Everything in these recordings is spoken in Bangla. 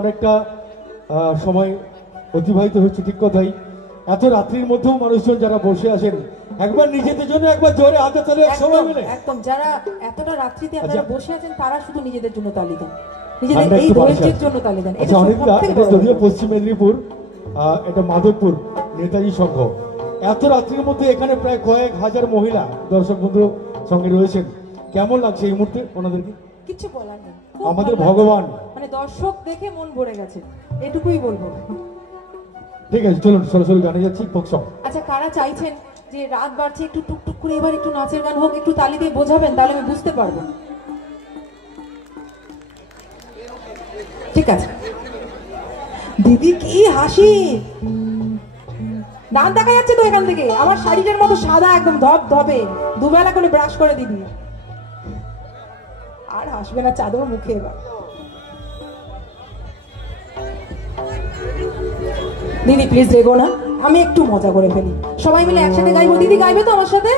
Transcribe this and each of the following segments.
অনেকটা সময় অতিবাহিত হচ্ছে, ঠিক কথাই। এত রাত্রির মধ্যেও মানুষজন যারা বসে আছেন, একবার নিজেদের জন্য একবার জোরে হাতে তালে সবাই মিলে একদম। যারা এতটা রাত্রিতে আপনারা বসে আছেন তারা শুধু নিজেদের জন্য তালি দেন, আমরা নিজেদের এই একটু পাশে ধৈর্যের আছি। জন্য তালি দেন। আচ্ছা, অনেকটা এটা যদিও পশ্চিম মেদিনীপুর, এটা মাধবপুর নেতাজি সংঘ। এত রাত্রির মধ্যে এখানে প্রায় কয়েক হাজার মহিলা দর্শক বন্ধু সঙ্গে রয়েছেন। কেমন লাগছে এই মুহূর্তে ওনাদেরকে? কিছু বলার নেই, আমাদের ভগবান, মানে দর্শক দেখে মন ভরে গেছে, এটুকুই বলবো। ঠিক আছে, চলুন সরাসরি গানে যাচ্ছি, ফোক সং। আচ্ছা, কারা চাইছেন যে রাত বাড়ছে একটু টুকটুক করে এবার একটু নাচের গান হোক, একটু তালি দিয়ে বোঝাবেন, তাহলে আমি বুঝতে পারবো। ঠিক আছে দিদি, কি হাসি, দাঁত দেখা যাচ্ছে তো এখান থেকে, আমার শাড়িটার মতো সাদা একদম ধপ ধপে, দুবেলা করে ব্রাশ করে দিদি। আর হাসবে না চাদর মুখে। এবার দিদি প্লিজ রেগো না, আমি একটু মজা করে ফেলি, সবাই মিলে একসাথে গাইবো। দিদি গাইবে তো আমার সাথে?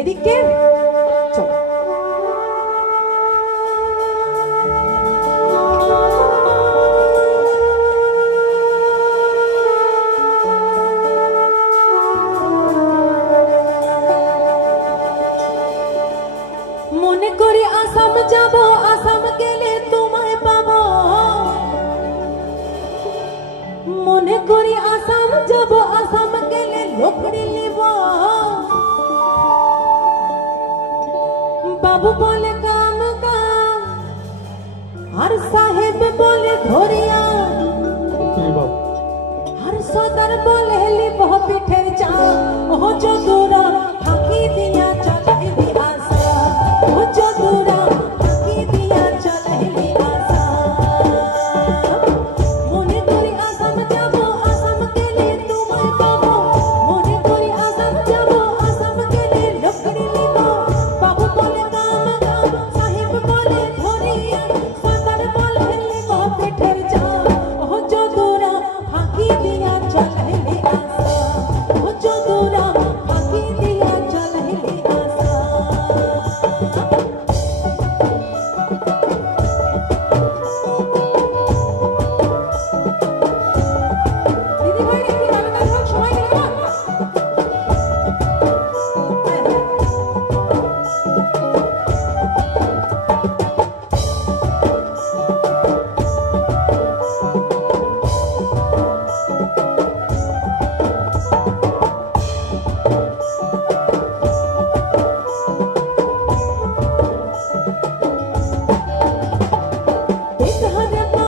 এদিকে চল। মনে করি আসাম যাব, আসাম গেলে তোমায় পাবো। মনে করি আসাম যাব, আসাম গেলে লোকড়ি নিব। বাবু বলে কাম কাম, আর সাহেব বলে ধরিয়া, আর সদার বলে লিব পিঠের চা। ও যদুরা ফাঁকি দিয়া চা।